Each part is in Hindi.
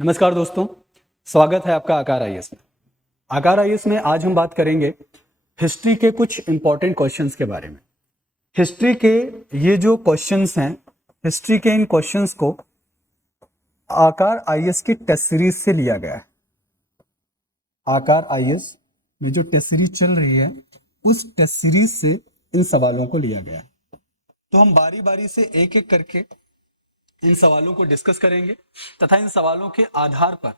नमस्कार दोस्तों, स्वागत है आपका आकार आईएएस में। आकार आईएएस में आज हम बात करेंगे हिस्ट्री के कुछ इंपॉर्टेंट क्वेश्चंस के बारे में। हिस्ट्री के ये जो क्वेश्चंस हैं, हिस्ट्री के इन क्वेश्चंस को आकार आईएएस की टेस्ट सीरीज से लिया गया है। आकार आईएएस में जो टेस्ट सीरीज चल रही है उस टेस्ट सीरीज से इन सवालों को लिया गया है। तो हम बारी बारी से एक एक करके इन सवालों को डिस्कस करेंगे तथा इन सवालों के आधार पर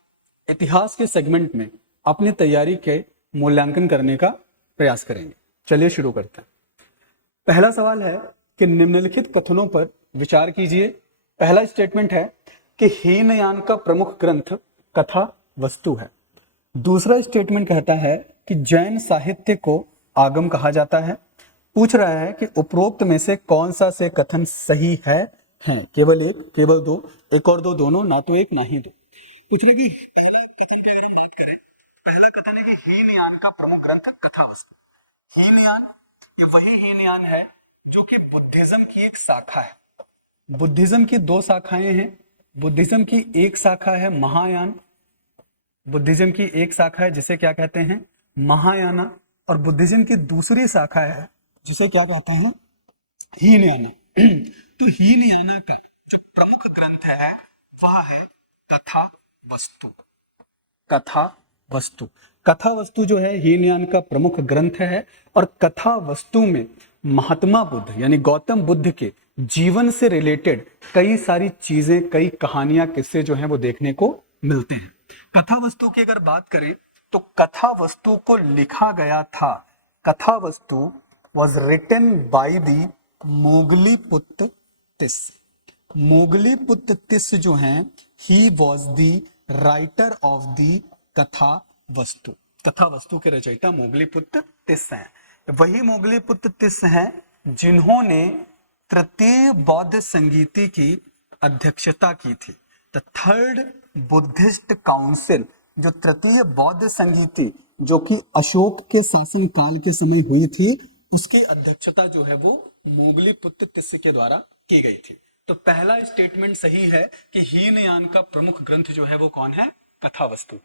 इतिहास के सेगमेंट में अपनी तैयारी के मूल्यांकन करने का प्रयास करेंगे। चलिए शुरू करते हैं। पहला सवाल है कि निम्नलिखित कथनों पर विचार कीजिए। पहला स्टेटमेंट है कि हीनयान का प्रमुख ग्रंथ कथा वस्तु है। दूसरा स्टेटमेंट कहता है कि जैन साहित्य को आगम कहा जाता है। पूछ रहा है कि उपरोक्त में से कौन सा से कथन सही है? केवल एक, केवल दो, एक और दो, दोनों, ना तो एक ना ही दो। कुछ लोग पहला कथन पे अगर हम बात करें, पहला कथन है कि हीनयान का प्रमुख ग्रंथ कथा वस्तु। हीनयान ये वही हीनयान है जो कि बुद्धिज्म की एक शाखा है। बुद्धिज्म की दो शाखाएं हैं। बुद्धिज्म की एक शाखा है महायान, बुद्धिज्म की एक शाखा है जिसे क्या कहते हैं? महायाना। और बुद्धिज्म की दूसरी शाखा है जिसे क्या कहते हैं? हीनयाना। तो हीनयाना का जो प्रमुख ग्रंथ है वह है कथा वस्तु। कथा वस्तु, कथा वस्तु जो है हीनयान का प्रमुख ग्रंथ है। और कथा वस्तु में महात्मा बुद्ध यानी गौतम बुद्ध के जीवन से रिलेटेड कई सारी चीजें, कई कहानियां, किस्से जो हैं वो देखने को मिलते हैं। कथा वस्तु की अगर बात करें तो कथा वस्तु को लिखा गया था, Katha Vatthu was written by the Moggaliputta Tissa. Moggaliputta Tissa जो हैं, he was the writer of the Katha Vatthu. कथा वस्तु के रचयिता मोगलीपुत्र तिस हैं। वही मोगलीपुत्र तिस हैं जिन्होंने तृतीय बौद्ध संगीति की अध्यक्षता की थी। द थर्ड बुद्धिस्ट काउंसिल, जो तृतीय बौद्ध संगीति जो कि अशोक के शासन काल के समय हुई थी, उसकी अध्यक्षता जो है वो मोगलीपुत्र तिस के द्वारा की गई थी। तो पहला स्टेटमेंट सही है कि हीनयान का प्रमुख ग्रंथ जो है वो कौन है? कथा वस्तु।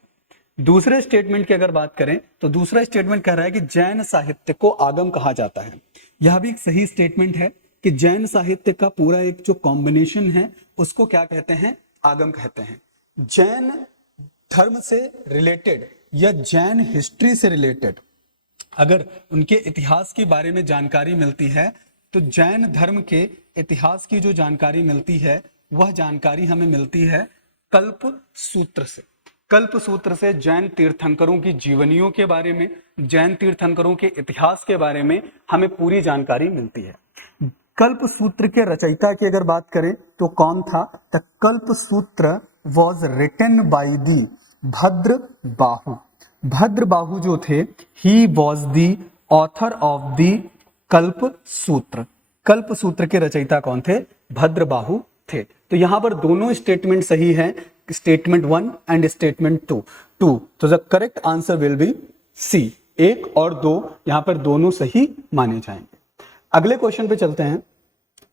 दूसरे स्टेटमेंट की अगर बात करें तो दूसरा स्टेटमेंट कह रहा है कि जैन साहित्य को आगम कहा जाता है। यह भी एक सही स्टेटमेंट है कि जैन साहित्य का पूरा एक जो कॉम्बिनेशन है उसको क्या कहते हैं? आगम कहते हैं। जैन धर्म से रिलेटेड या जैन हिस्ट्री से रिलेटेड अगर उनके इतिहास के बारे में जानकारी मिलती है तो जैन धर्म के इतिहास की जो जानकारी मिलती है वह जानकारी हमें मिलती है कल्प सूत्र से। कल्प सूत्र से जैन तीर्थंकरों की जीवनियों के बारे में, जैन तीर्थंकरों के इतिहास के बारे में हमें पूरी जानकारी मिलती है। कल्प सूत्र के रचयिता की अगर बात करें तो कौन था? द कल्प सूत्र वॉज रिटन बाय दी भद्र बाहु। भद्र बाहु जो थे, ही was the author of the कल्प सूत्र। कल्प सूत्र के रचयिता कौन थे? भद्र बाहु थे। तो यहां पर दोनों स्टेटमेंट सही हैं, स्टेटमेंट 1 एंड स्टेटमेंट 2। तो the correct answer will be C. 1 और 2 यहां पर दोनों सही माने जाएंगे। अगले क्वेश्चन पे चलते हैं।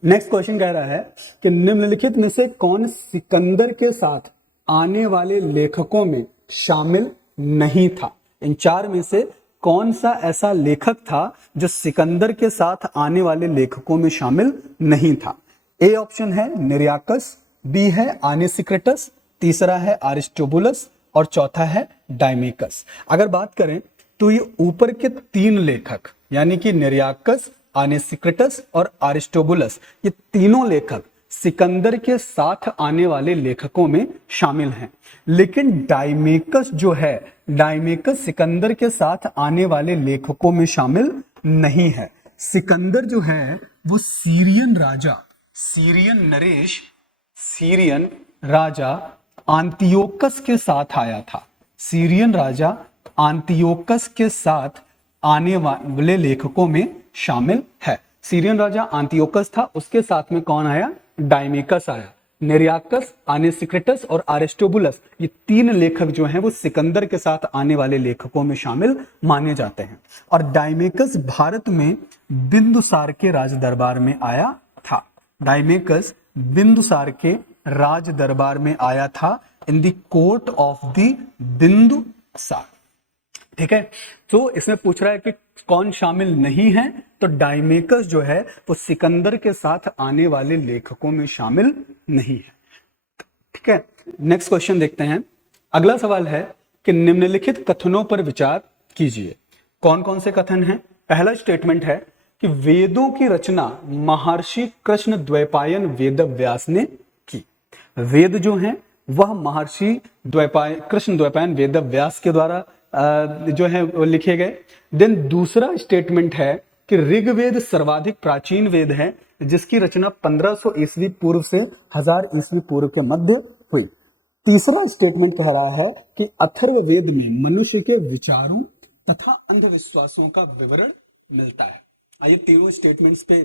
नेक्स्ट क्वेश्चन कह रहा है कि निम्नलिखित में से कौन सिकंदर के साथ आने वाले लेखकों में शामिल नहीं था? इन चार में से कौन सा ऐसा लेखक था जो सिकंदर के साथ आने वाले लेखकों में शामिल नहीं था? ए ऑप्शन है निरियाकस, बी है आनेसिक्रेटस, तीसरा है अरिस्टोबुलस और चौथा है डायमेकस। अगर बात करें तो ये ऊपर के तीन लेखक यानी कि निरियाकस, आनेसिक्रेटस और अरिस्टोबुलस, ये तीनों लेखक सिकंदर के साथ आने वाले लेखकों में शामिल हैं। लेकिन डायमेकस जो है, डायमेकस सिकंदर के साथ आने वाले लेखकों में शामिल नहीं है। सिकंदर जो है वो सीरियन राजा, सीरियन नरेश, सीरियन राजा आंतियोकस के साथ आया था। सीरियन राजा आंतियोकस के साथ आने वाले लेखकों में शामिल है। सीरियन राजा आंतियोकस था, उसके साथ में कौन आया? डायमेकस आया। निरियाकस, आनेसिक्रेटस और अरिस्टोबुलस, ये तीन लेखक जो हैं वो सिकंदर के साथ आने वाले लेखकों में शामिल माने जाते हैं। और डायमेकस भारत में बिंदुसार के राज दरबार में आया था। डायमेकस बिंदुसार के राज दरबार में आया था in the court of the Bindusara. ठीक है, तो इसमें पूछ रहा है कि कौन शामिल नहीं है, तो डाइमेकस जो है वो सिकंदर के साथ आने वाले लेखकों में शामिल नहीं है। ठीक है, नेक्स्ट क्वेश्चन देखते हैं। अगला सवाल है कि निम्नलिखित कथनों पर विचार कीजिए। कौन कौन से कथन हैं? पहला स्टेटमेंट है कि वेदों की रचना महर्षि कृष्ण द्वैपायन वेदव्यास ने की। वेद जो हैं वह महर्षि कृष्ण द्वैपायन वेदव्यास के द्वारा जो है वो लिखे गए। देन दूसरा स्टेटमेंट है कि ऋग्वेद सर्वाधिक प्राचीन वेद है जिसकी रचना 1500 ईस्वी पूर्व से 1000 ईस्वी पूर्व के मध्य हुई। तीसरा स्टेटमेंट कह रहा है कि अथर्ववेद में मनुष्य के विचारों तथा अंधविश्वासों का विवरण मिलता है। आइए तीनों स्टेटमेंट्स पे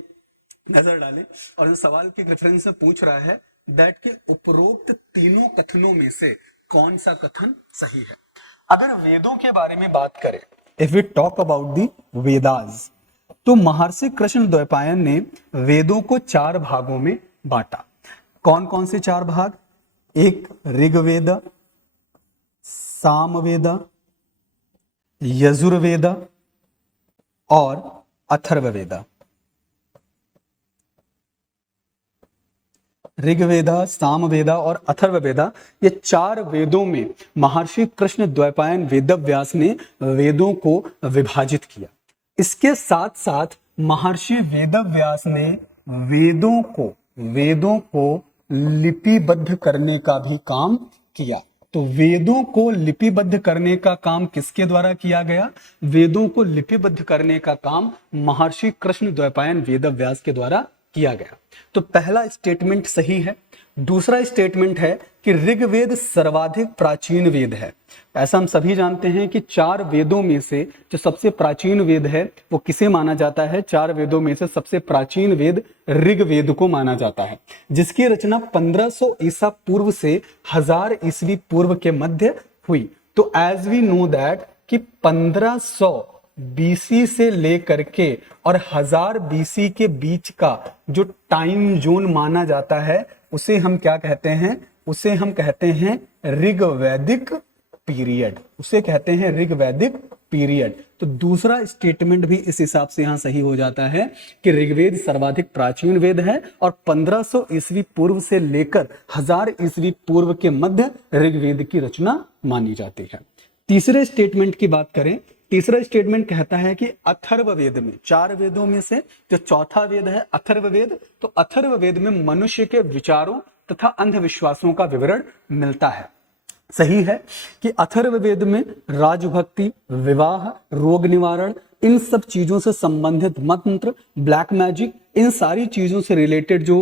नजर डालें और इन सवाल के रेफरेंस से पूछ रहा है दैट के उपरोक्त तीनों कथनों में से कौन सा कथन सही है। अगर वेदों के बारे में बात करें, if we talk about the Vedas, तो महर्षि कृष्ण द्वैपायन ने वेदों को 4 भागों में बांटा। कौन कौन से 4 भाग? एक ऋग्वेद, सामवेद, यजुर्वेद और अथर्ववेद। ऋग्वेदा, सामवेदा और अथर्ववेदा, ये 4 वेदों में महर्षि कृष्ण द्वैपायन वेदव्यास ने वेदों को विभाजित किया। इसके साथ साथ महर्षि वेदव्यास ने वेदों को लिपिबद्ध करने का भी काम किया। तो वेदों को लिपिबद्ध करने का काम किसके द्वारा किया गया? वेदों को लिपिबद्ध करने का काम महर्षि कृष्ण द्वैपायन वेदव्यास के द्वारा किया गया। तो पहला स्टेटमेंट सही है। दूसरा स्टेटमेंट है कि ऋग्वेद सर्वाधिक प्राचीन वेद है। ऐसा हम सभी जानते हैं कि 4 वेदों में से जो सबसे प्राचीन वेद है वो किसे माना जाता है? 4 वेदों में से सबसे प्राचीन वेद ऋग्वेद को माना जाता है, जिसकी रचना 1500 ईसा पूर्व से 1000 ईस्वी पूर्व के मध्य हुई। तो एज वी नो दैट कि 1500 बीसी से लेकर के और 1000 बीसी के बीच का जो टाइम जोन माना जाता है उसे हम क्या कहते हैं? उसे हम कहते हैं ऋग्वैदिक पीरियड। उसे कहते हैं ऋग्वैदिक पीरियड। तो दूसरा स्टेटमेंट भी इस हिसाब से यहां सही हो जाता है कि ऋग्वेद सर्वाधिक प्राचीन वेद है और 1500 ईस्वी पूर्व से लेकर 1000 ईस्वी पूर्व के मध्य ऋग्वेद की रचना मानी जाती है। तीसरे स्टेटमेंट की बात करें, तीसरा स्टेटमेंट कहता है कि अथर्ववेद में, 4 वेदों में से जो चौथा वेद है अथर्ववेद, तो अथर्ववेद में मनुष्य के विचारों तथा अंधविश्वासों का विवरण मिलता है। सही है कि अथर्ववेद में राजभक्ति, विवाह, रोग निवारण, इन सब चीजों से संबंधित मंत्र, ब्लैक मैजिक, इन सारी चीजों से रिलेटेड जो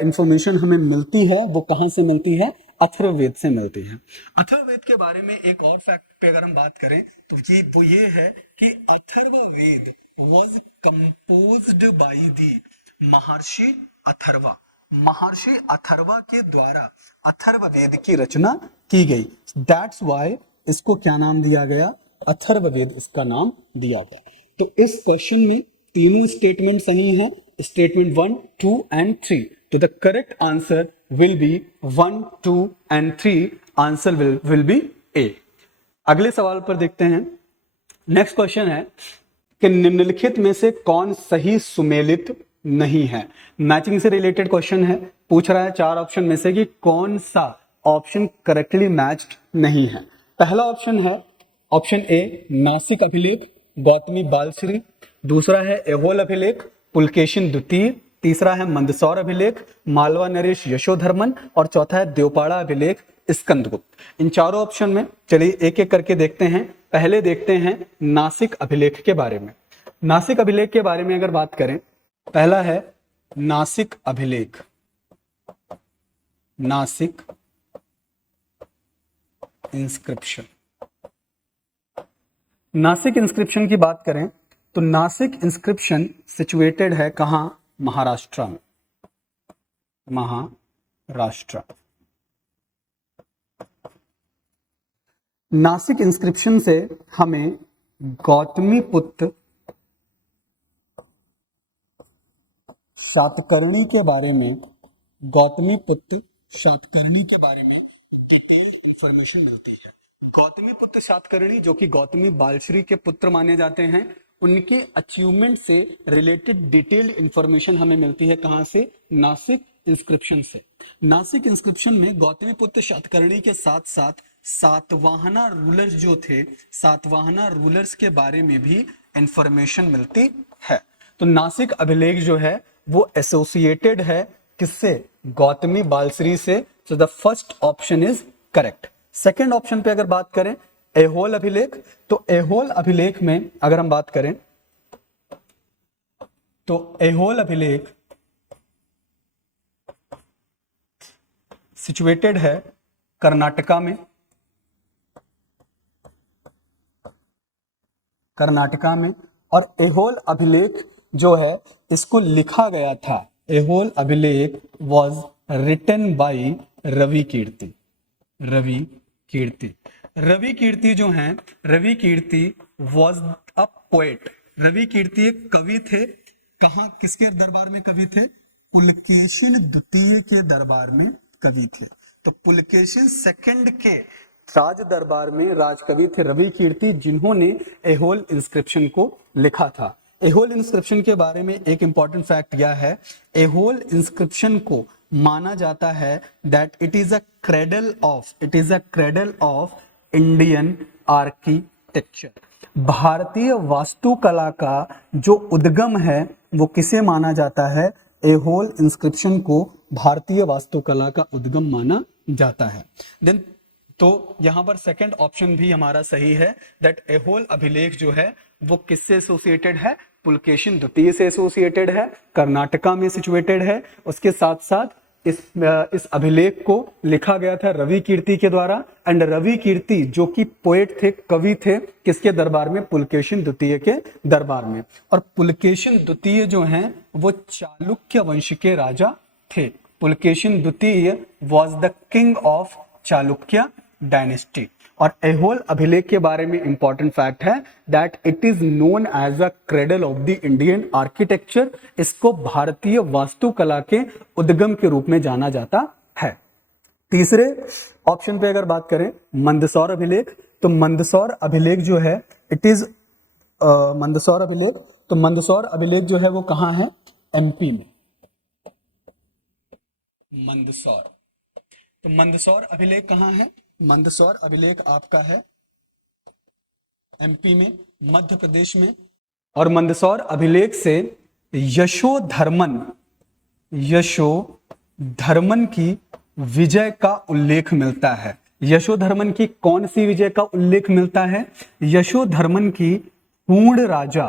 इंफॉर्मेशन हमें मिलती है वो कहां से मिलती है? अथर्ववेद से मिलती है। अथर्ववेद के बारे में एक और फैक्ट पे अगर हम बात करें तो ये है कि Atharvaveda was composed by the महर्षि अथर्वा। महर्षि अथर्वा के द्वारा अथर्ववेद की रचना की गई। दैट्स व्हाई इसको क्या नाम दिया गया? अथर्ववेद इसका नाम दिया गया। तो इस क्वेश्चन में तीनों स्टेटमेंट सही हैं, स्टेटमेंट 1, 2 एंड 3। तो the correct answer will be 1, 2 and 3. Answer will be A। अगले सवाल पर देखते हैं। नेक्स्ट क्वेश्चन है कि निम्नलिखित में से कौन सही सुमेलित नहीं है? मैचिंग से रिलेटेड क्वेश्चन है। पूछ रहा है 4 ऑप्शन में से कि कौन सा ऑप्शन करेक्टली मैच्ड नहीं है। पहला ऑप्शन है ऑप्शन ए नासिक अभिलेख, गौतमी बालश्री। दूसरा है एहोल अभिलेख, पुलकेशिन द्वितीय। तीसरा है मंदसौर अभिलेख, मालवा नरेश यशोधर्मन। और चौथा है देवपाड़ा अभिलेख, स्कंदगुप्त। इन चारों ऑप्शन में चलिए एक एक करके देखते हैं। पहले देखते हैं नासिक अभिलेख के बारे में। नासिक अभिलेख के बारे में अगर बात करें, पहला है नासिक अभिलेख, नासिक इंस्क्रिप्शन। नासिक इंस्क्रिप्शन की बात करें तो नासिक इंस्क्रिप्शन सिचुएटेड है कहां? महाराष्ट्र में। महाराष्ट्र। नासिक इंस्क्रिप्शन से हमें गौतमीपुत्र शातकर्णी के बारे में, गौतमीपुत्र शातकर्णी के बारे में डिटेल इंफॉर्मेशन मिलती है। गौतमी पुत्र सातकर्णी जो कि गौतमी बालश्री के पुत्र माने जाते हैं, उनके अचीवमेंट से रिलेटेड डिटेल्ड इंफॉर्मेशन हमें मिलती है कहां से? नासिक इंस्क्रिप्शन से। नासिक इंस्क्रिप्शन में गौतमी पुत्र सातकर्णी के साथ साथ सातवाहना रूलर्स जो थे, सातवाहना रूलर्स के बारे में भी इंफॉर्मेशन मिलती है। तो नासिक अभिलेख जो है वो एसोसिएटेड है किससे? गौतमी बालश्री से। So the first option is correct. Second option पे अगर बात करें ऐहोल अभिलेख, तो ऐहोल अभिलेख में अगर हम बात करें तो ऐहोल अभिलेख सिचुएटेड है कर्नाटका में, कर्नाटका में। और ऐहोल अभिलेख जो है इसको लिखा गया था, ऐहोल अभिलेख वॉज रिटन बाई रवि कीर्ति। रवि कीर्ति, रवि कीर्ति जो हैं, रवि कीर्ति वॉज अ पोएट। रवि कीर्ति एक कवि थे। कहां, किसके दरबार में कवि थे? पुलकेशिन द्वितीय के दरबार में कवि थे। तो पुलकेशिन सेकंड के राज दरबार में राजकवि थे रवि कीर्ति, जिन्होंने ऐहोल इंस्क्रिप्शन को लिखा था। ऐहोल इंस्क्रिप्शन के बारे में एक इंपॉर्टेंट फैक्ट यह है, ऐहोल इंस्क्रिप्शन को माना जाता है that it is a cradle of Indian architecture. भारतीय वास्तुकला का जो उद्गम है वो किसे माना जाता है? ऐहोल इंस्क्रिप्शन को भारतीय वास्तुकला का उद्गम माना जाता है। देन तो यहां पर सेकंड ऑप्शन भी हमारा सही है दैट ऐहोल अभिलेख जो है वो किससे एसोसिएटेड है? पुलकेशिन द्वितीय से एसोसिएटेड है, कर्नाटका में सिचुएटेड है। उसके साथ साथ इस अभिलेख को लिखा गया था रवि कीर्ति के द्वारा। एंड रवि कीर्ति जो कि पोएट थे, कवि थे, किसके दरबार में? पुलकेशिन द्वितीय के दरबार में। और पुलकेशिन द्वितीय जो हैं वो चालुक्य वंश के राजा थे। पुलकेशिन द्वितीय was the king of Chalukya dynasty. और ऐहोल अभिलेख के बारे में इंपॉर्टेंट फैक्ट है that it is known as a cradle of the Indian architecture. इसको भारतीय वास्तुकला के उद्गम के रूप में जाना जाता है। तीसरे ऑप्शन पे अगर बात करें मंदसौर अभिलेख, तो मंदसौर अभिलेख जो है इट इज मंदसौर अभिलेख, तो मंदसौर अभिलेख जो है वो कहां है? एमपी में। मंदसौर, तो मंदसौर अभिलेख कहां है? मंदसौर अभिलेख आपका है एमपी में, मध्य प्रदेश में। और मंदसौर अभिलेख से यशोधर्मन की विजय का उल्लेख मिलता है। यशोधर्मन की कौन सी विजय का उल्लेख मिलता है? यशोधर्मन की हूण राजा,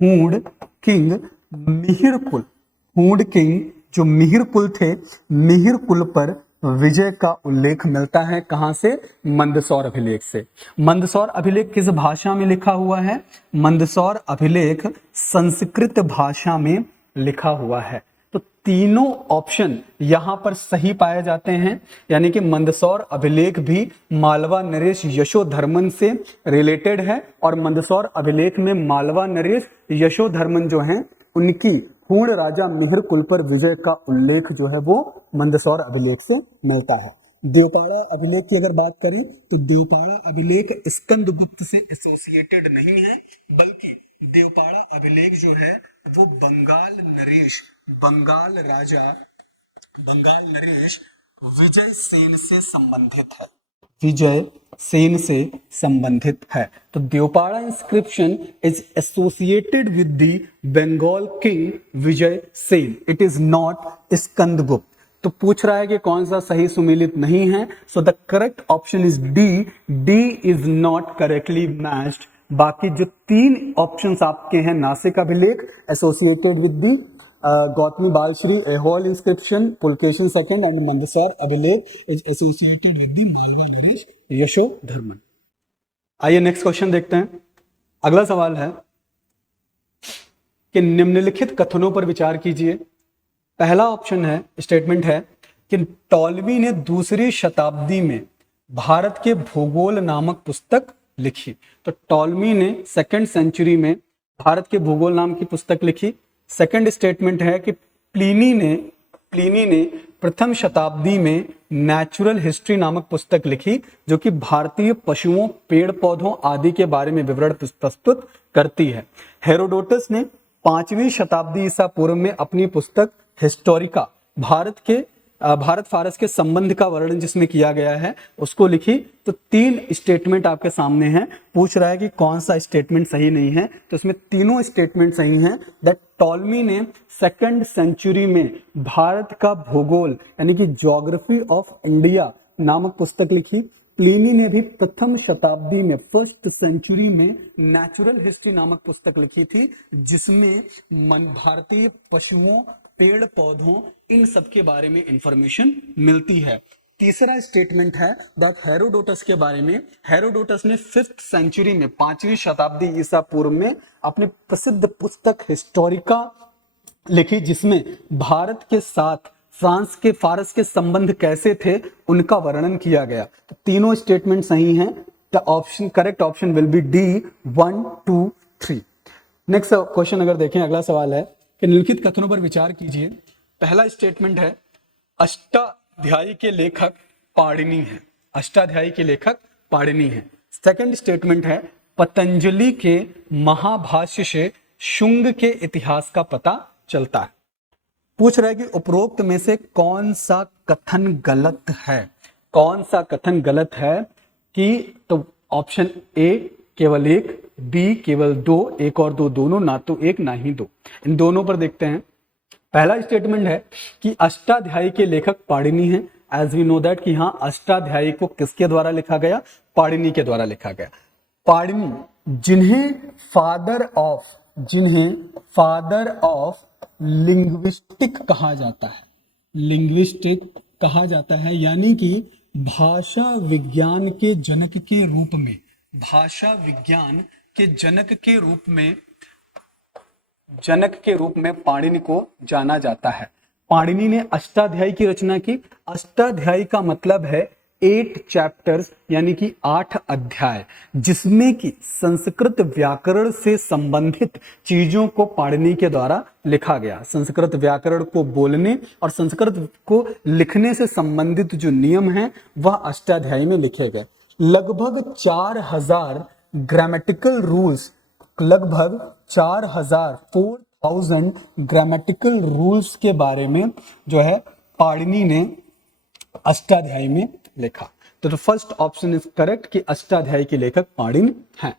हूण किंग मिहिरकुल, हूण किंग जो मिहिरकुल थे, मिहिरकुल पर विजय का उल्लेख मिलता है। कहां से? मंदसौर अभिलेख से। मंदसौर अभिलेख किस भाषा में लिखा हुआ है? मंदसौर अभिलेख संस्कृत भाषा में लिखा हुआ है। तो तीनों ऑप्शन यहां पर सही पाए जाते हैं, यानी कि मंदसौर अभिलेख भी मालवा नरेश यशोधर्मन से रिलेटेड है। और मंदसौर अभिलेख में मालवा नरेश यशोधर्मन जो हैं उनकी पूर्ण राजा मिहिरकुल पर विजय का उल्लेख जो है वो मंदसौर अभिलेख से मिलता है। देवपाड़ा अभिलेख की अगर बात करें तो देवपाड़ा अभिलेख स्कंदगुप्त से एसोसिएटेड नहीं है, बल्कि देवपाड़ा अभिलेख जो है वो बंगाल नरेश विजय सेन से संबंधित है, विजय सेन से संबंधित है। तो Deopara inscription is associated with the Bengal king Vijay Sen, it is not Skandagupta. तो पूछ रहा है कि कौन सा सही सुमेलित नहीं है। So the correct option is D is not correctly matched. बाकी जो तीन ऑप्शंस आपके हैं, नासिक अभिलेख associated with the Gautami Balashri Aihole inscription, Pulakeshin second and Mandsaur अभिलेख is associated with the Malwa naresh Yashodharman. आइए नेक्स्ट क्वेश्चन देखते हैं। अगला सवाल है कि निम्नलिखित कथनों पर विचार कीजिए। पहला ऑप्शन है, स्टेटमेंट है कि टॉलमी ने दूसरी शताब्दी में भारत के भूगोल नामक पुस्तक लिखी। तो टॉलमी ने सेकंड सेंचुरी में भारत के भूगोल नाम की पुस्तक लिखी। सेकंड स्टेटमेंट है कि प्लिनी ने प्रथम शताब्दी में नेचुरल हिस्ट्री नामक पुस्तक लिखी, जो कि भारतीय पशुओं, पेड़ पौधों आदि के बारे में विवरण प्रस्तुत करती है। हेरोडोटस ने 5वीं शताब्दी ईसा पूर्व में अपनी पुस्तक हिस्टोरिका, भारत फारस के संबंध का वर्णन जिसमें किया गया है, उसको लिखी। तो 3 स्टेटमेंट आपके सामने हैं। पूछ रहा है कि कौन सा स्टेटमेंट सही नहीं है, तो इसमें तीनों स्टेटमेंट सही हैं। दैट टॉलमी ने 2nd सेंचुरी में भारत का भूगोल यानी कि ज्योग्राफी ऑफ इंडिया नामक पुस्तक लिखी। प्लिनी ने भी प्रथम शताब्दी में 1st सेंचुरी में नेचुरल हिस्ट्री नामक पुस्तक लिखी थी, जिसमें भारतीय पशुओं, पेड़ पौधों, इन सब के बारे में इंफॉर्मेशन मिलती है। तीसरा स्टेटमेंट है दैट हेरोडोटस के बारे में। हेरोडोटस ने 5th सेंचुरी में 5वीं शताब्दी ईसा पूर्व में अपनी प्रसिद्ध पुस्तक हिस्टोरिका लिखी, जिसमें भारत के साथ फारस के संबंध कैसे थे उनका वर्णन किया गया। तो तीनों स्टेटमेंट सही हैं। The correct option will B D 1, 2, 3। Next question अगर देखें, अगला सवाल है कि निम्नलिखित कथनों पर विचार कीजिए। पहला स्टेटमेंट है अष्टाध्यायी के लेखक पाणिनि है। अष्टाध्यायी के लेखक पाणिनि है। सेकंड स्टेटमेंट है पतंजलि के महाभाष्य से शुंग के इतिहास का पता चलता है। पूछ रहा है कि उपरोक्त में से कौन सा कथन गलत है। कौन सा कथन गलत है कि तो ऑप्शन ए केवल 1, बी केवल 2, 1 और 2 दोनों, ना तो 1 ना ही 2। इन दोनों पर देखते हैं। पहला स्टेटमेंट है कि अष्टाध्यायी के लेखक पाणिनि हैं। एज वी नो दैट कि हाँ, अष्टाध्यायी को किसके द्वारा लिखा गया? पाणिनि के द्वारा लिखा गया। पाणिनि जिन्हें फादर ऑफ लिंग्विस्टिक कहा जाता है, लिंग्विस्टिक कहा जाता है, यानी कि भाषा विज्ञान के जनक के रूप में, भाषा विज्ञान के जनक के रूप में पाणिनि को जाना जाता है। पाणिनि ने अष्टाध्यायी की रचना की। अष्टाध्यायी का मतलब है 8 चैप्टर्स यानी कि 8 अध्याय, जिसमें कि संस्कृत व्याकरण से संबंधित चीजों को पाणिनि के द्वारा लिखा गया। संस्कृत व्याकरण को बोलने और संस्कृत को लिखने से संबंधित जो नियम हैं वह अष्टाध्यायी में लिखे गए। लगभग 4000 ग्रामेटिकल रूल्स, लगभग 4000 ग्रामेटिकल रूल्स के बारे में जो है पाणिनि ने अष्टाध्यायी में लिखा। तो फर्स्ट ऑप्शन इज करेक्ट कि अष्टाध्यायी के लेखक पाणिनि हैं।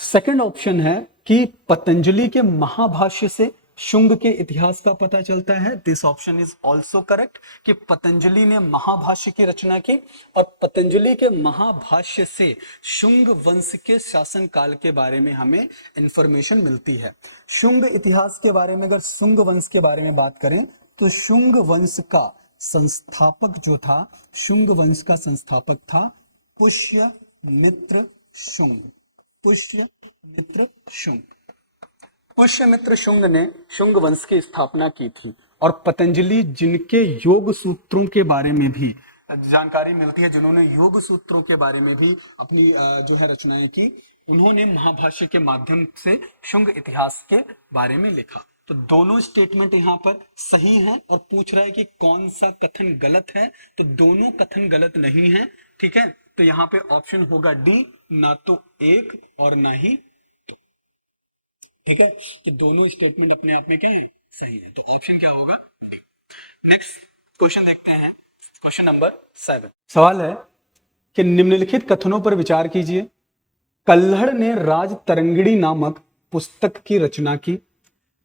सेकंड ऑप्शन है कि पतंजलि के महाभाष्य से शुंग के इतिहास का पता चलता है। This option is also correct कि पतंजलि ने महाभाष्य की रचना की और पतंजलि के महाभाष्य से शुंग वंश के शासन काल के बारे में हमें इंफॉर्मेशन मिलती है। शुंग इतिहास के बारे में, अगर शुंग वंश के बारे में बात करें तो शुंग वंश का संस्थापक जो था, शुंग वंश का संस्थापक था पुष्यमित्र शुंग। पुष्यमित्र शुंग ने शुंग वंश की स्थापना की थी। और पतंजलि जिनके योग सूत्रों के बारे में भी जानकारी मिलती है, जिन्होंने योग सूत्रों के बारे में भी अपनी जो है रचनाएं की, उन्होंने महाभाष्य के माध्यम से शुंग इतिहास के बारे में लिखा। तो दोनों स्टेटमेंट यहाँ पर सही हैं। और पूछ रहा है कि कौन सा कथन गलत है, तो दोनों कथन गलत नहीं है। ठीक है, तो यहाँ पे ऑप्शन होगा डी, ना तो 1 और ना ही 2। ठीक है, तो दोनों स्टेटमेंट अपने आप में क्या है? सही है। तो ऑप्शन क्या होगा? नेक्स्ट क्वेश्चन देखते हैं, क्वेश्चन नंबर 7। सवाल है कि निम्नलिखित कथनों पर विचार कीजिए। कल्हड़ ने राज तरंगिणी नामक पुस्तक की रचना की।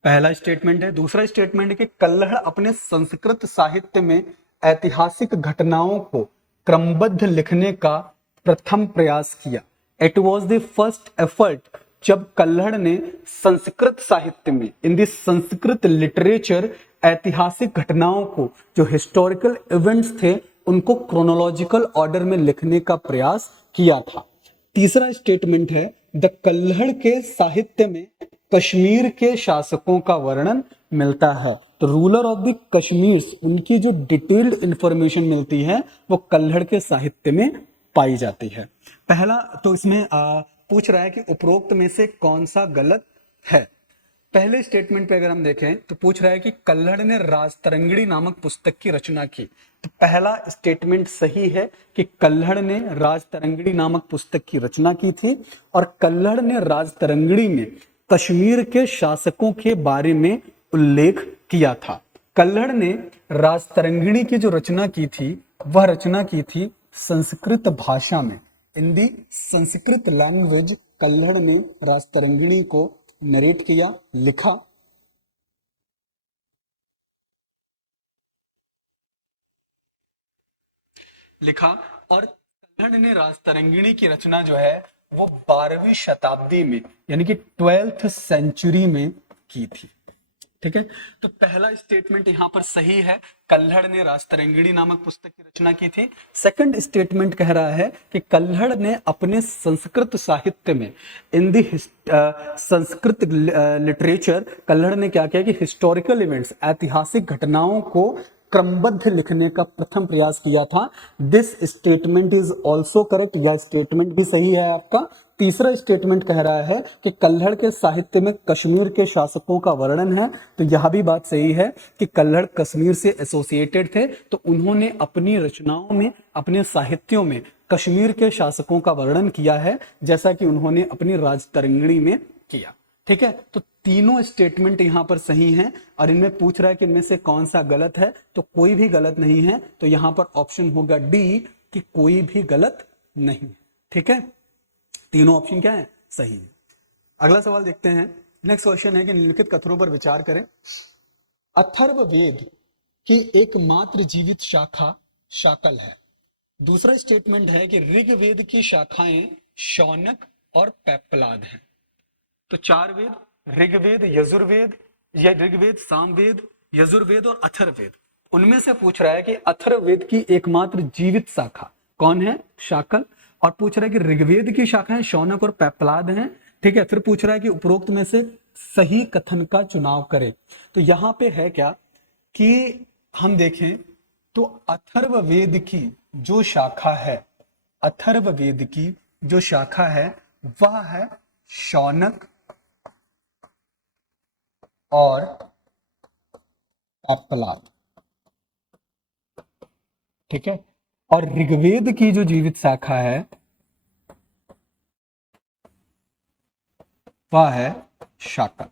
पहला स्टेटमेंट है। दूसरा स्टेटमेंट है कि कल्हड़ अपने संस्कृत साहित्य में ऐतिहासिक घटनाओं को क्रमबद्ध लिखने का प्रथम प्रयास किया। It was the first effort. जब कल्हड़ ने संस्कृत साहित्य में, इन द संस्कृत लिटरेचर, ऐतिहासिक घटनाओं को, जो हिस्टोरिकल इवेंट्स थे, उनको क्रोनोलॉजिकल ऑर्डर में लिखने का प्रयास किया था। तीसरा स्टेटमेंट है द कल्हड़ के साहित्य में कश्मीर के शासकों का वर्णन मिलता है। तो रूलर ऑफ द कश्मीर, उनकी जो डिटेल्ड इंफॉर्मेशन मिलती है वो कल्हड़ के साहित्य में पाई जाती है। पहला तो इसमें पूछ रहा है कि उपरोक्त में से कौन सा गलत है। पहले स्टेटमेंट पे अगर हम देखें तो पूछ रहा है कि कल्हड़ ने राजतरंगिणी नामक पुस्तक की रचना की। तो पहला स्टेटमेंट सही है कि कल्हड़ ने राजतरंगिणी नामक पुस्तक की रचना की थी, और कल्हड़ ने राजतरंगिणी में कश्मीर के शासकों के बारे में उल्लेख किया था। कल्हड़ ने राजतरंगिणी की जो रचना की थी वह रचना की थी संस्कृत भाषा में। इन दी संस्कृत लैंग्वेज कल्हड़ ने राजतरंगिणी को नरेट किया, लिखा। और कल्हड़ ने राजतरंगिणी की रचना जो है वो 12वीं शताब्दी में यानी कि 12th सेंचुरी में की थी। ठीक है, तो पहला स्टेटमेंट यहां पर सही है, कल्हड़ ने राजतरंगिणी नामक पुस्तक की रचना की थी। सेकंड स्टेटमेंट कह रहा है कि कल्हड़ ने अपने संस्कृत साहित्य में इन दी संस्कृत लिटरेचर कल्हड़ ने क्या किया कि हिस्टोरिकल इवेंट्स, ऐतिहासिक घटनाओं को क्रमबद्ध लिखने का प्रथम प्रयास किया था। This statement is also correct, यह स्टेटमेंट भी सही है आपका। तीसरा स्टेटमेंट कह रहा है कि कल्हड़ के साहित्य में कश्मीर के शासकों का वर्णन है। तो यह भी बात सही है कि कल्हड़ कश्मीर से एसोसिएटेड थे, तो उन्होंने अपनी रचनाओं में, अपने साहित्यों में कश्मीर के शासकों का वर्णन किया है, जैसा कि उन्होंने अपनी राजतरंगिणी में किया। ठीक है, तो तीनों स्टेटमेंट यहां पर सही हैं, और इनमें पूछ रहा है कि इनमें से कौन सा गलत है, तो कोई भी गलत नहीं है। तो यहां पर ऑप्शन होगा डी कि कोई भी गलत नहीं। ठीक है, तीनों ऑप्शन क्या है, सही है। अगला सवाल देखते हैं। नेक्स्ट क्वेश्चन है कि निम्नलिखित कथनों पर विचार करें। अथर्ववेद की एकमात्र जीवित शाखा शाकल है। दूसरा स्टेटमेंट है कि ऋग्वेद की शाखाएं शौनक और पेप्पलाद हैं। तो चार वेद, ऋग्वेद, यजुर्वेद या ऋग्वेद, सामवेद, यजुर्वेद और अथर्ववेद, उनमें से पूछ रहा है कि अथर्ववेद की एकमात्र जीवित शाखा कौन है, शाकल। और पूछ रहा है कि ऋग्वेद की शाखाएं शौनक और पेप्पलाद हैं। ठीक है, फिर पूछ रहा है कि उपरोक्त में से सही कथन का चुनाव करें। तो यहां पे है क्या कि हम देखें तो अथर्ववेद की जो शाखा है, अथर्ववेद की जो शाखा है वह है शौनक और पेप्पलाद। ठीक है, और ऋग्वेद की जो जीवित शाखा है वह है शाकल।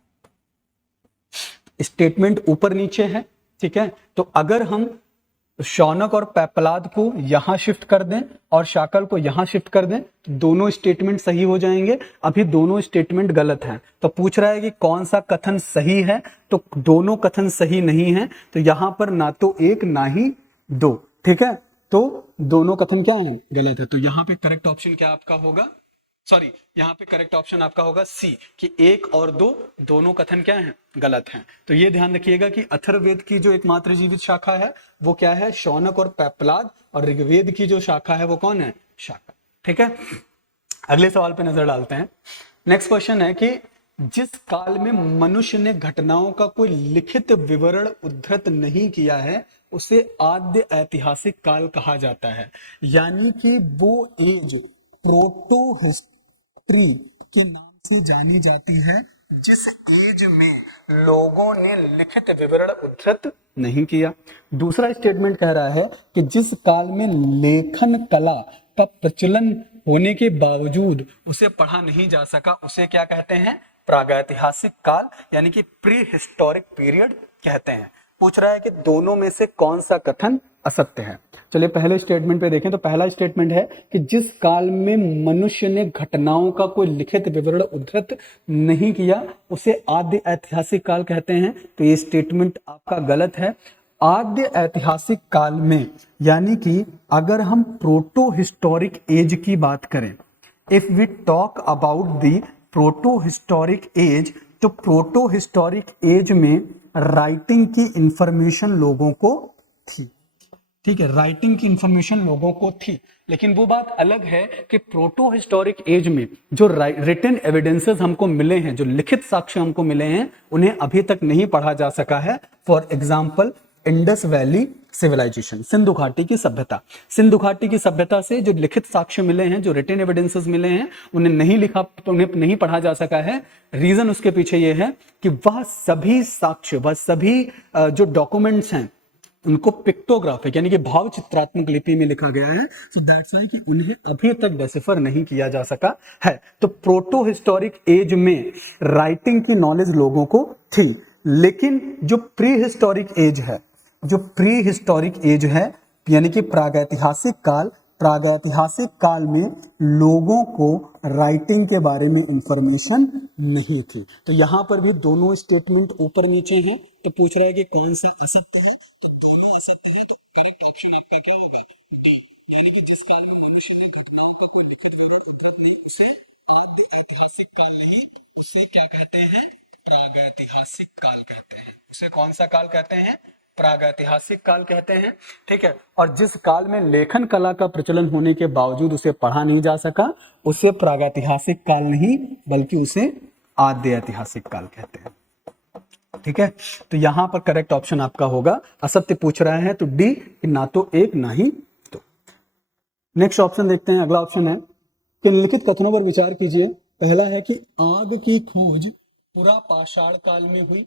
स्टेटमेंट ऊपर नीचे है। ठीक है, तो अगर हम शौनक और पेप्पलाद को यहां शिफ्ट कर दें और शाकल को यहां शिफ्ट कर दें तो दोनों स्टेटमेंट सही हो जाएंगे। अभी दोनों स्टेटमेंट गलत हैं, तो पूछ रहा है कि कौन सा कथन सही है, तो दोनों कथन सही नहीं है। तो यहां पर ना तो एक ना ही दो। ठीक है, तो दोनों कथन क्या है, गलत है। तो यहां पे करेक्ट ऑप्शन क्या आपका होगा, सॉरी, यहां पे करेक्ट ऑप्शन आपका होगा सी कि एक और दो दोनों कथन क्या हैं, गलत हैं। तो ये ध्यान रखिएगा कि अथर्ववेद की जो एकमात्र जीवित शाखा है वो क्या है, शौनक और पेप्पलाद, और ऋग्वेद की जो शाखा है वो कौन है, शाकल। ठीक है, अगले सवाल पे नजर डालते हैं। नेक्स्ट क्वेश्चन है कि जिस काल में मनुष्य ने घटनाओं का कोई लिखित विवरण उद्धृत नहीं किया है उसे आद्य ऐतिहासिक काल कहा जाता है। यानी कि वो एज प्रोटो हिस्ट्री के नाम से जानी जाती है जिस एज में लोगों ने लिखित विवरण उद्धृत नहीं किया। दूसरा स्टेटमेंट कह रहा है कि जिस काल में लेखन कला का प्रचलन होने के बावजूद उसे पढ़ा नहीं जा सका उसे क्या कहते हैं, प्रागैतिहासिक काल, यानी कि प्री हिस्टोरिक पीरियड कहते हैं। पूछ रहा है कि दोनों में से कौन सा कथन असत्य है। चलिए पहले स्टेटमेंट पे देखें। तो पहला स्टेटमेंट है कि जिस काल में मनुष्य ने घटनाओं का कोई लिखित विवरण उद्धृत नहीं किया उसे आद्य ऐतिहासिक काल कहते हैं। तो ये स्टेटमेंट आपका गलत है। आद्य ऐतिहासिक काल में यानी कि अगर हम प्रोटो हिस्टोरिक एज की बात करें, if we talk about the proto historic age, तो प्रोटो हिस्टोरिक एज में राइटिंग की इंफॉर्मेशन लोगों को थी। ठीक है, राइटिंग की इंफॉर्मेशन लोगों को थी, लेकिन वो बात अलग है कि प्रोटो हिस्टोरिक एज में जो रिटन एविडेंसेस हमको मिले हैं, जो लिखित साक्ष्य हमको मिले हैं, उन्हें अभी तक नहीं पढ़ा जा सका है। For example Indus valley civilisation, Sindhu घाटी की सभ्यता। सिंधु घाटी की सभ्यता से जो लिखित साक्ष्य मिले हैं, जो रिटन एविडेंसेस मिले हैं, उन्हें नहीं लिखा, उन्हें नहीं पढ़ा जा सका है। रीजन उसके पीछे ये है कि वह सभी साक्ष्य, वह सभी जो डॉक्यूमेंट्स हैं उनको पिक्टोग्राफिक यानी कि भाव चित्रात्मक लिपि में लिखा गया है। सो दैट्स व्हाई कि उन्हें अभी तक डेसिफर नहीं किया जा सका है। तो प्रोटो हिस्टोरिक एज में राइटिंग की नॉलेज लोगों को थी, लेकिन जो प्री हिस्टोरिक एज है, जो प्री हिस्टोरिक एज है यानी कि प्रागैतिहासिक काल, प्रागैतिहासिक काल में लोगों को राइटिंग के बारे में इंफॉर्मेशन नहीं थी। तो यहां पर भी दोनों स्टेटमेंट ऊपर नीचे हैं। तो पूछ रहा है कि कौन सा असत्य है, तो दोनों असत्य है। तो करेक्ट ऑप्शन आपका क्या होगा? डी, यानी कि जिस काल में मनुष्य ने घटनाओं का कोई लिखित विवरण उपलब्ध नहीं, उसे आद्य ऐतिहासिक काल नहीं, उसे क्या कहते हैं? प्रागैतिहासिक काल कहते हैं। उसे कौन सा काल कहते हैं? प्रागैतिहासिक काल कहते हैं। ठीक है। और जिस काल में लेखन कला का प्रचलन होने के बावजूद उसे पढ़ा नहीं जा सका, उसे प्रागैतिहासिक काल नहीं बल्कि उसे आद्य ऐतिहासिक काल कहते हैं। ठीक है। तो यहां पर करेक्ट ऑप्शन आपका होगा, असत्य पूछ रहा है तो डी, ना तो एक ना ही दो। नेक्स्ट ऑप्शन देखते हैं। अगला ऑप्शन है कि निम्नलिखित कथनों पर विचार कीजिए। पहला है कि आग की खोज पुरा पाषाण काल में हुई।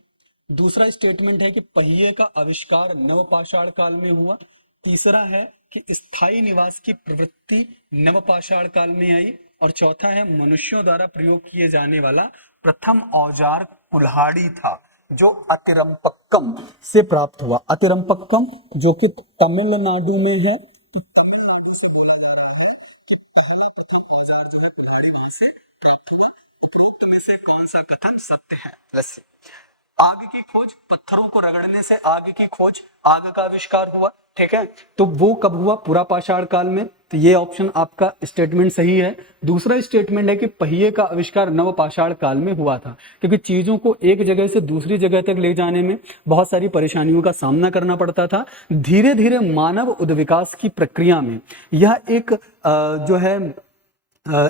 दूसरा स्टेटमेंट है कि पहिए का आविष्कार नवपाषाण काल में हुआ। तीसरा है कि स्थायी निवास की प्रवृत्ति नवपाषाण काल में आई। और चौथा है मनुष्यों द्वारा प्रयोग किए जाने वाला प्रथम औजार कुल्हाड़ी था, जो अतिरंपक्कम से प्राप्त हुआ। अतिरंपक्कम जो कि तमिलनाडु में है। तो तमिलनाडु से बोला जा रहा है कि पहला प्रथम औजार जो है कुल्हाड़ी वहां से प्राप्त हुआ। उपरोक्त में से कौन सा कथन सत्य है? वैसे आग की खोज, पत्थरों को रगड़ने से आग की खोज, आग का आविष्कार हुआ। ठीक है। तो वो कब हुआ? पुरा पाषाण काल में। तो ये ऑप्शन आपका स्टेटमेंट सही है। दूसरा स्टेटमेंट है कि पहिए का आविष्कार नवपाषाण काल में हुआ था, क्योंकि चीजों को एक जगह से दूसरी जगह तक ले जाने में बहुत सारी परेशानियों का सामना करना पड़ता था। धीरे धीरे मानव उद्विकास की प्रक्रिया में यह एक जो है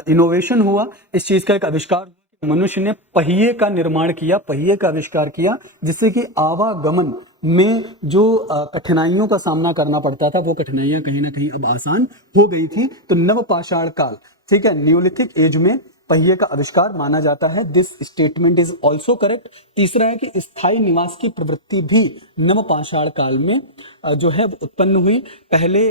इनोवेशन हुआ, इस चीज का एक आविष्कार। मनुष्य ने पहिए का निर्माण किया, पहिए का आविष्कार किया, जिससे कि आवागमन में जो कठिनाइयों का सामना करना पड़ता था, वो कठिनाइयां कहीं ना कहीं अब आसान हो गई थी। तो नवपाषाण काल, ठीक है, न्यूलिथिक एज में पहिए का आविष्कार माना जाता है। This statement is also correct. तीसरा है कि स्थायी निवास की प्रवृत्ति भी नवपाषाण काल में जो है उत्पन्न हुई। पहले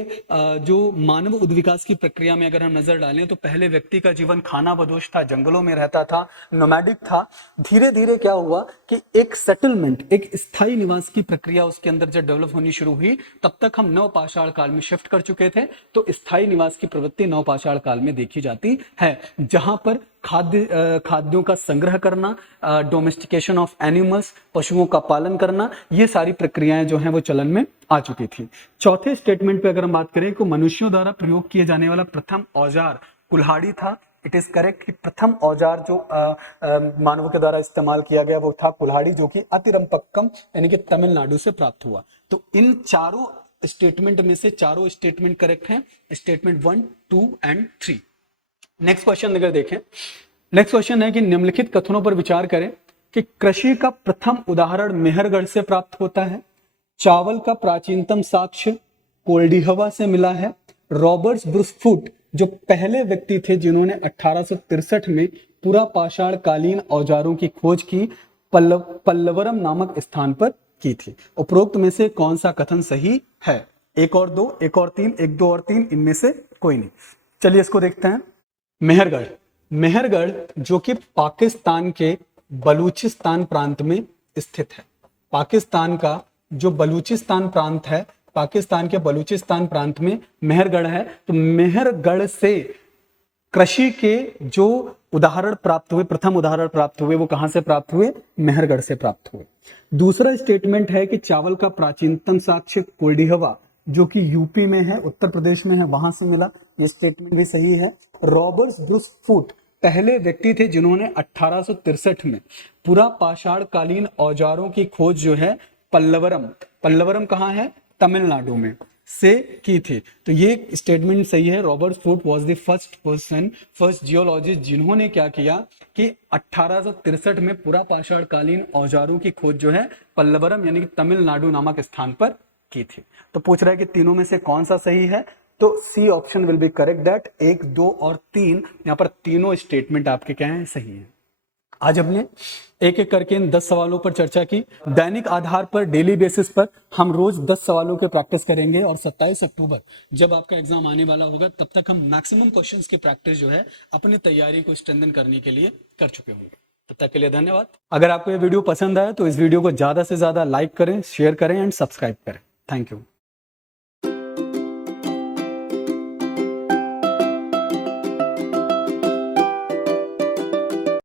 जो मानव उद्विकास की प्रक्रिया में अगर हम नजर डालें तो पहले व्यक्ति का जीवन खाना बदोश था, जंगलों में रहता था, नोमैडिक था। धीरे धीरे क्या हुआ कि एक सेटलमेंट, एक स्थायी निवास की प्रक्रिया उसके अंदर जब डेवलप होनी शुरू हुई, तब तक हम नवपाषाण काल में शिफ्ट कर चुके थे। तो स्थायी निवास की प्रवृत्ति नवपाषाण काल में देखी जाती है, जहां पर खाद्यों का संग्रह करना, डोमेस्टिकेशन ऑफ एनिमल्स, पशुओं का पालन करना, ये सारी प्रक्रियाएं जो हैं वो चलन में आ चुकी थी। चौथे स्टेटमेंट पे अगर हम बात करें, तो मनुष्यों द्वारा प्रयोग किए जाने वाला प्रथम औजार कुल्हाड़ी था। इट इज करेक्ट कि प्रथम औजार जो मानवों के द्वारा इस्तेमाल किया गया वो था कुल्हाड़ी, जो कि अतिरंपक्कम यानी कि तमिलनाडु से प्राप्त हुआ। तो इन चारों स्टेटमेंट में से चारों स्टेटमेंट करेक्ट हैं, स्टेटमेंट 1, 2 एंड 3। नेक्स्ट क्वेश्चन अगर देखें, नेक्स्ट क्वेश्चन है कि निम्नलिखित कथनों पर विचार करें कि कृषि का प्रथम उदाहरण मेहरगढ़ से प्राप्त होता है। चावल का प्राचीनतम साक्ष्य कोल्डिहवा से मिला है। रॉबर्ट्स ब्रूसफुट जो पहले व्यक्ति थे जिन्होंने 1863 में पूरा पाषाण कालीन औजारों की खोज की, पल्लवरम नामक स्थान पर की थी। उपरोक्त में से कौन सा कथन सही है? 1 और 2, 1 और 3, 1, 2 और 3, इनमें से कोई नहीं। चलिए इसको देखते हैं। मेहरगढ़, मेहरगढ़ जो कि पाकिस्तान के बलूचिस्तान प्रांत में स्थित है। पाकिस्तान का जो बलूचिस्तान प्रांत है, पाकिस्तान के बलूचिस्तान प्रांत में मेहरगढ़ है। तो मेहरगढ़ से कृषि के जो उदाहरण प्राप्त हुए, प्रथम उदाहरण प्राप्त हुए, वो कहां से प्राप्त हुए? मेहरगढ़ से प्राप्त हुए। दूसरा स्टेटमेंट है कि चावल का प्राचीनतम साक्ष्य कोल्डिहवा जो कि यूपी में है, उत्तर प्रदेश में है, वहां से मिला। ये स्टेटमेंट भी सही है। रॉबर्ट्स ब्रूसफुट पहले व्यक्ति थे जिन्होंने 1863 में पूरा पाषाण कालीन औजारों की खोज जो है पल्लवरम, पल्लवरम कहाँ है? तमिलनाडु में से की थी। तो ये स्टेटमेंट सही है। Roberts Bruce Foote was the first person, first geologist जिन्होंने क्या किया कि 1863 में पूरा पाषाण कालीन औजारों की खोज जो है पल्लवरम यानी कि तमिलनाडु नामक स्थान पर की थी। तो पूछ रहा है कि तीनों में से कौन सा सही है, तो C option will be correct, that 1, 2 और 3 यहां पर तीनों स्टेटमेंट आपके क्या हैं, सही हैं। आज हमने एक एक करके इन 10 सवालों पर चर्चा की। दैनिक आधार पर, डेली बेसिस पर हम रोज 10 सवालों के प्रैक्टिस करेंगे और 27 अक्टूबर जब आपका एग्जाम आने वाला होगा तब तक हम मैक्सिमम क्वेश्चंस की प्रैक्टिस जो है अपनी तैयारी को स्ट्रेंथन करने के लिए कर चुके होंगे। तब तक के लिए धन्यवाद। अगर आपको ये वीडियो पसंद आया तो इस वीडियो को ज्यादा से ज्यादा लाइक करें, शेयर करें एंड सब्सक्राइब करें। Thank you.